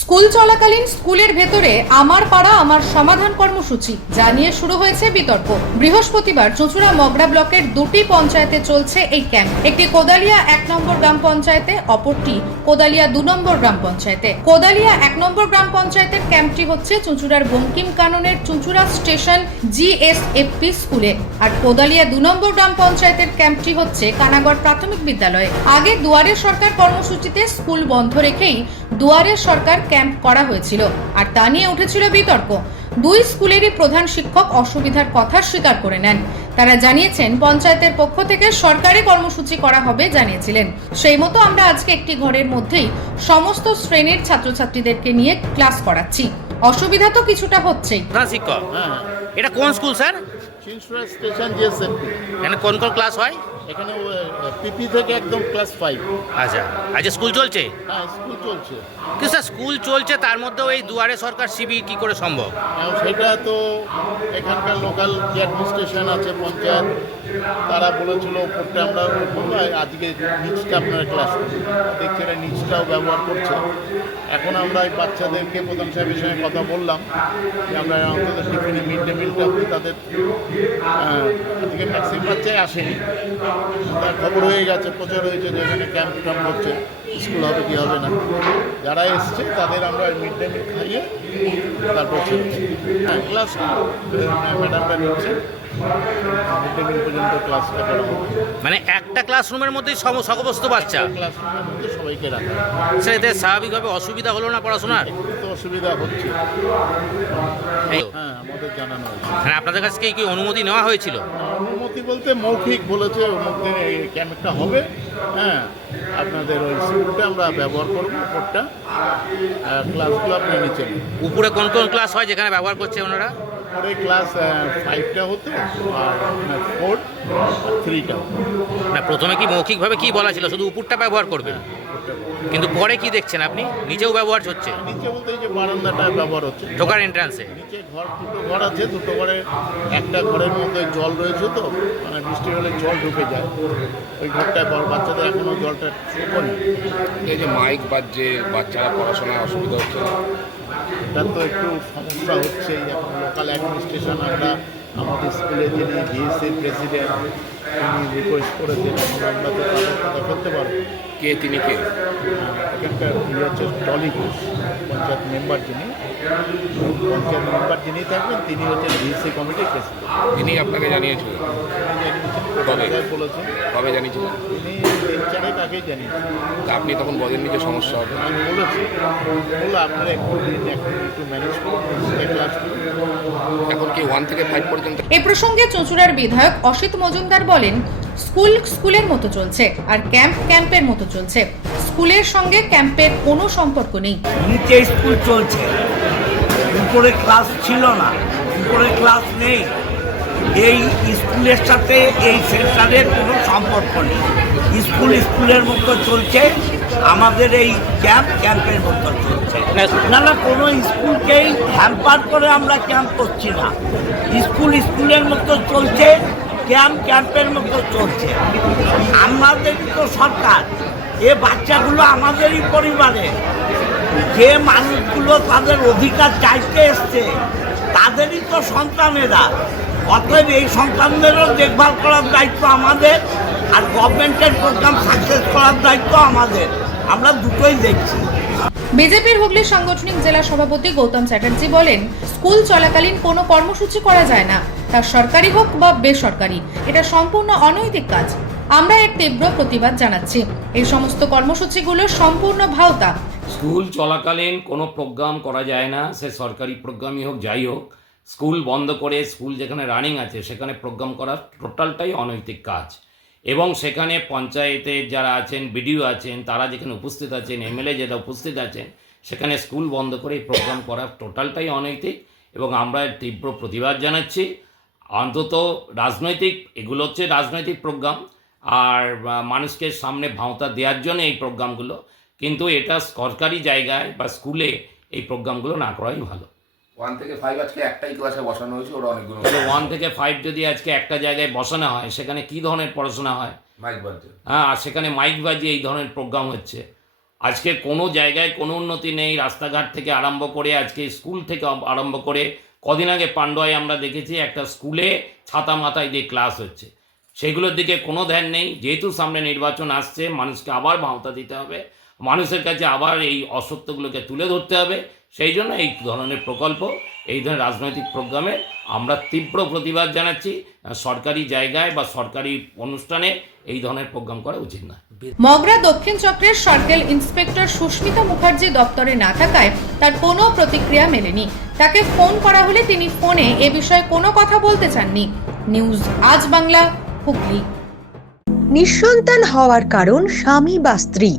School চলাকালীন স্কুলের ভেতরে আমার পাড়া, আমার সমাধান কর্মসূচি যা নিয়ে শুরু হয়েছে বিতর্ক। বৃহস্পতিবার চুঁচুড়া মগরা ব্লকের দুটি পঞ্চায়েতে চলছে এই ক্যাম্প। একটি কোদালিয়া এক নম্বর গ্রাম পঞ্চায়েতে, অপরটি কোদালিয়া দু নম্বর গ্রাম পঞ্চায়েতে। কোদালিয়া এক নম্বর গ্রাম পঞ্চায়েতের ক্যাম্পটি হচ্ছে চুঁচুড়ার বঙ্কিম কাননের চুঁচুড়া station G S F P স্কুলে আর কোদালিয়া দু নম্বর গ্রাম পঞ্চায়েতের ক্যাম্পটি হচ্ছে কানাগড় প্রাথমিক বিদ্যালয়ে। আগে দুয়ারে সরকার কর্মসূচিতে স্কুল বন্ধ রেখেই দুয়ারে সরকার ক্যাম্প করা হয়েছিল। আর তা নিয়ে উঠেছিল বিতর্ক। দুই স্কুলেরই প্রধান শিক্ষক অসুবিধার কথা স্বীকার করে নেন। তারা জানিয়েছেন পঞ্চায়েতের পক্ষ থেকে সরকারি কর্মসূচি করা হবে জানিয়েছিলেন। সেই মতো আমরা আজকে একটি ঘরের মধ্যেই সমস্ত শ্রেণির ছাত্রছাত্রীদেরকে নিয়ে ক্লাস করাচ্ছি। অসুবিধা তো কিছুটা হচ্ছেই। শিক্ষক হ্যাঁ এটা কোন স্কুল স্যার? স্টেশন কোন কোন ক্লাস হয়? এখানে পিপি থেকে একদম ক্লাস ফাইভ আচ্ছা আচ্ছা স্কুল চলছে? হ্যাঁ স্কুল চলছে। কিন্তু স্যার স্কুল চলছে তার মধ্যেও এই দুয়ারে সরকার শিবির কি করে সম্ভব? আর সেটা তো এখানকার লোকাল যে অ্যাডমিনিস্ট্রেশন আছে পঞ্চায়েত তারা বলেছিল ওপরটা আমরা আজকে নিচটা আপনারা ক্লাস দেখছি এরা নিচটাও ব্যবহার করছে। এখন আমরা এই বাচ্চাদেরকে প্রধান সাহেবের সঙ্গে কথা বললাম যে আমরা অন্তত টিফিনে মিড ডে মিলটা তাদের আজকে ম্যাক্সিমাম বাচ্চাই আসেনি। খবর হয়ে গেছে প্রচার হয়েছে যে এখানে ক্যাম্প ট্যাম্প হচ্ছে স্কুল হবে কি হবে না। যারা এসছে তাদের আমরা মিড ডে মিল খাইয়ে তারপর হ্যাঁ ক্লাস ম্যাডামটা নিচ্ছে। করা হবে। মানে একটা ক্লাসরুমের মধ্যেই সম সমস্ত বাচ্চা? ক্লাসরুমের মধ্যে সবাইকে রাখা এতে স্বাভাবিকভাবে অসুবিধা হলো না পড়াশোনার? অসুবিধা হচ্ছে। হ্যাঁ আমাদের জানানো হয়েছে। মানে আপনাদের কাছ থেকে কি অনুমতি নেওয়া হয়েছিল? অনুমতি বলতে মৌখিক বলেছে ওর মধ্যে এই ক্যাম্পটা হবে। হ্যাঁ আপনাদের ওই স্কুলটা আমরা ব্যবহার করব উপরটা ক্লাসগুলো আপনি নিচে উপরে কোন কোন ক্লাস হয় যেখানে ব্যবহার করছে ওনারা? পরে ক্লাস ফাইভটা হতো আর ফোর থ্রিটা হতো। না প্রথমে কি মৌখিকভাবে কি বলা ছিল? শুধু উপরটা ব্যবহার করবে? কিন্তু পরে কি দেখছেন আপনি? নিচেও ব্যবহার হচ্ছে। নিচে বলতে এই যে বারান্দাটা ব্যবহার হচ্ছে। ঢোকার এন্ট্রান্সে নিচে ঘর দুটো ঘর আছে দুটো ঘরে একটা ঘরের মধ্যে জল রয়েছে তো মানে বৃষ্টি হলে জল ঢুকে যায়। ওই ঘরটায় বড় বাচ্চাদের এখনও জলটা শুকোনি এই যে মাইক বাজছে বাচ্চারা পড়াশোনায় অসুবিধা হচ্ছে। তার তো একটু সমস্যা হচ্ছে এখন লোকাল অ্যাডমিনিস্ট্রেশন আমরা আমাদের স্কুলে যিনি জিএসসির প্রেসিডেন্ট রিকোয়েস্ট করেছেন আমরা তাদের কথা বলতে পারব। কে তিনি কে? এখানকার ইয়ে হচ্ছে টলি ঘোষ পঞ্চায়েত মেম্বার যিনি। পঞ্চায়েত মেম্বার যিনি থাকবেন তিনি হচ্ছেন জিএসসি কমিটির প্রেসিডেন্ট। তিনি আপনাকে জানিয়েছিলেন? কবে? জানিয়েছেন বলেছেন কবে জানিয়েছিলেন? তিনি তিন চারেক আগেই জানিয়েছেন তা আপনি তখন বলেননি যে সমস্যা হবে। আমি বলেছি। বলল আপনারা একটু দিন একটু একটু ম্যানেজ করুন এখন কি ওয়ান থেকে ফাইভ পর্যন্ত? এ প্রসঙ্গে চুঁচুড়ার বিধায়ক অসিত মজুমদার বলেন স্কুল স্কুলের মতো চলছে আর ক্যাম্প ক্যাম্পের মতো চলছে। স্কুলের সঙ্গে ক্যাম্পের কোনো সম্পর্ক নেই। নিচে স্কুল চলছে। উপরে ক্লাস ছিল না। উপরে ক্লাস নেই। এই স্কুলের সাথে এই সেন্টারের কোনো সম্পর্ক নেই। স্কুল স্কুলের মতো চলছে। আমাদের এই ক্যাম্প ক্যাম্পের মতো চলছে। না না কোনো স্কুলকেই হ্যাম্পার করে আমরা ক্যাম্প করছি না। স্কুল স্কুলের মতো চলছে। ক্যাম্প, ক্যাম্পের মতো চলছে। আমাদের তো সরকার এ বাচ্চাগুলো আমাদেরই পরিবারে, যে মানুষগুলো তাদের অধিকার চাইতে এসছে, তাদেরই তো সন্তানেরা। অতএব এই সন্তানদেরও দেখভাল করার দায়িত্ব আমাদের, আর গভর্নমেন্টের প্রোগ্রাম সাকসেস করার দায়িত্ব আমাদের। আমরা দুটোই দেখছি। বিজেপির হুগলি সাংগঠনিক জেলা সভাপতি গৌতম চ্যাটার্জি বলেন, স্কুল চলাকালীন কোনো কর্মসূচি করা যায় না। তা সরকারি হোক বা বেসরকারি, এটা সম্পূর্ণ অনৈতিক কাজ। আমরা এর তীব্র প্রতিবাদ জানাচ্ছি। এই সমস্ত কর্মসূচিগুলো সম্পূর্ণ ভাওতা। স্কুল চলাকালীন কোনো প্রোগ্রাম করা যায় না, সে সরকারি প্রোগ্রামই হোক, যাই হোক। স্কুল বন্ধ করে স্কুল যেখানে রানিং আছে, সেখানে প্রোগ্রাম করা টোটালটাই অনৈতিক কাজ। এবং সেখানে পঞ্চায়েতের যারা আছেন, বিডিও আছেন, তারা যেখানে উপস্থিত আছেন, এমএলএ যারা উপস্থিত আছেন, সেখানে স্কুল বন্ধ করে প্রোগ্রাম করা টোটালটাই অনৈতিক। এবং আমরা তীব্র প্রতিবাদ জানাচ্ছি। অন্তত রাজনৈতিক এগুলো হচ্ছে রাজনৈতিক প্রোগ্রাম। আর মানুষকে সামনে ভাওতা দেওয়ার জন্য এই প্রোগ্রামগুলো কিন্তু এটা সরকারি জায়গায় বা স্কুলে এই প্রোগ্রামগুলো না করাই ভালো। ওয়ান থেকে ফাইভ আজকে একটাই ক্লাসে বসানো হয়েছে ওরা অনেকগুলো ওয়ান থেকে ফাইভ যদি আজকে একটা জায়গায় বসানো হয় সেখানে কী ধরনের পড়াশোনা হয়? মাইক বাজছে হ্যাঁ আর সেখানে মাইক বাজিয়ে এই ধরনের প্রোগ্রাম হচ্ছে। আজকে কোনো জায়গায় কোনো উন্নতি নেই রাস্তাঘাট থেকে আরম্ভ করে আজকে স্কুল থেকে আরম্ভ করে কদিন আগে পান্ডুয়ায় আমরা দেখেছি একটা স্কুলে ছাতা মাথায় দিয়ে ক্লাস হচ্ছে। সেগুলোর দিকে কোনো ধ্যান নেই। যেহেতু সামনে নির্বাচন আসছে, মানুষকে আবার ভাওতা দিতে হবে। মানুষের কাছে আবার এই অসত্যগুলোকে তুলে ধরতে হবে। সেই জন্য এই ধরনের প্রকল্প, এই ধরনের রাজনৈতিক প্রোগ্রামে আমরা তীব্র প্রতিবাদ জানাচ্ছি। সরকারি জায়গায় বা সরকারি অনুষ্ঠানে এই ধরনের প্রোগ্রাম করা উচিত না মগরা দক্ষিণ চক্রের সার্কেল ইন্সপেক্টর সুস্মিতা মুখার্জি দপ্তরে না থাকায় তার কোনো প্রতিক্রিয়া মেলেনি। তাকে ফোন করা হলে তিনি ফোনে এ বিষয়ে কোনো কথা বলতে চাননি। নিউজ আজ বাংলা, হুগলি। নিঃসন্তান হওয়ার কারণ স্বামী বা স্ত্রী।